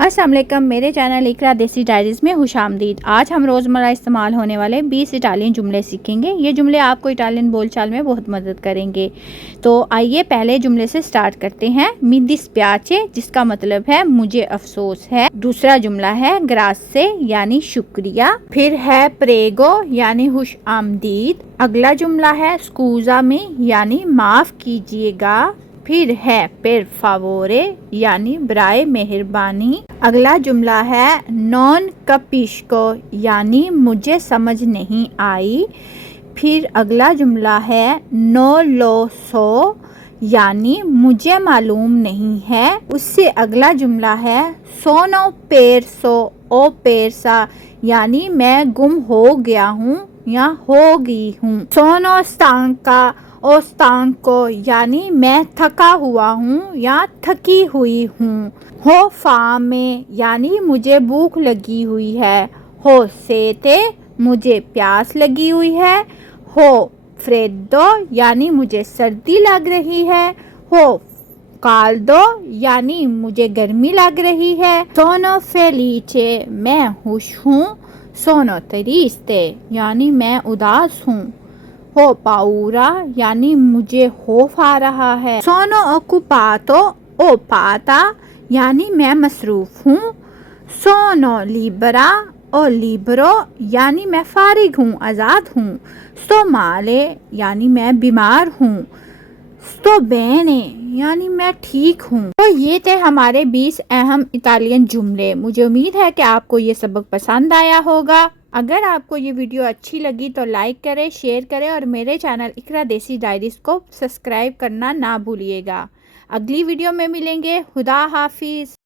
अस्सलाम वालेकुम, मेरे चैनल इकरा देसी डायरीज़ में खुशामदीद। आज हम रोज़मर्रा इस्तेमाल होने वाले 20 इटालियन जुमले सीखेंगे। ये जुमले आपको इटालियन बोलचाल में बहुत मदद करेंगे। तो आइए पहले जुमले से स्टार्ट करते हैं। मी दिस्पियाचे, जिसका मतलब है मुझे अफसोस है। दूसरा जुमला है ग्रासे यानी शुक्रिया। फिर है प्रेगो यानी खुश आमदीद। अगला जुमला है स्कूजा में यानी माफ़ कीजिएगा। फिर है पर फावोरे यानी बराए मेहरबानी। अगला जुमला है नॉन कपिश्को यानी मुझे समझ नहीं आई। फिर अगला जुमला है नो लो सो यानी मुझे मालूम नहीं है। उससे अगला जुमला है सोनो पेरसो ओ पेरसा यानी मैं गुम हो गया हूँ या हो गई हूँ। सोनो स्टांका ओस्तांको यानी मैं थका हुआ हूँ या थकी हुई हूँ। हो फामे यानी मुझे भूख लगी हुई है। हो सेते मुझे प्यास लगी हुई है। हो फ्रेदो यानी मुझे सर्दी लग रही है। हो काल्दो यानी मुझे गर्मी लग रही है। सोनो फेलीचे मैं खुश हूँ। सोनो ट्रिस्टे यानी मैं उदास हूँ। हो पाउरा यानी मुझे खौफ आ रहा है। सोनो ओकुपातो ओ पाता यानी मैं मसरूफ हूँ। सोनो लिबरा ओ लिबरो यानी मैं फारिग हूँ, आज़ाद हूँ। स्टो माले यानी मैं बीमार हूँ। स्टो बेने यानी मैं ठीक हूँ। तो ये थे हमारे 20 अहम इटालियन जुमले। मुझे उम्मीद है कि आपको ये सबक पसंद आया होगा। अगर आपको ये वीडियो अच्छी लगी तो लाइक करें, शेयर करें और मेरे चैनल इकरा देसी डायरीज़ को सब्सक्राइब करना ना भूलिएगा। अगली वीडियो में मिलेंगे। खुदा हाफिज़।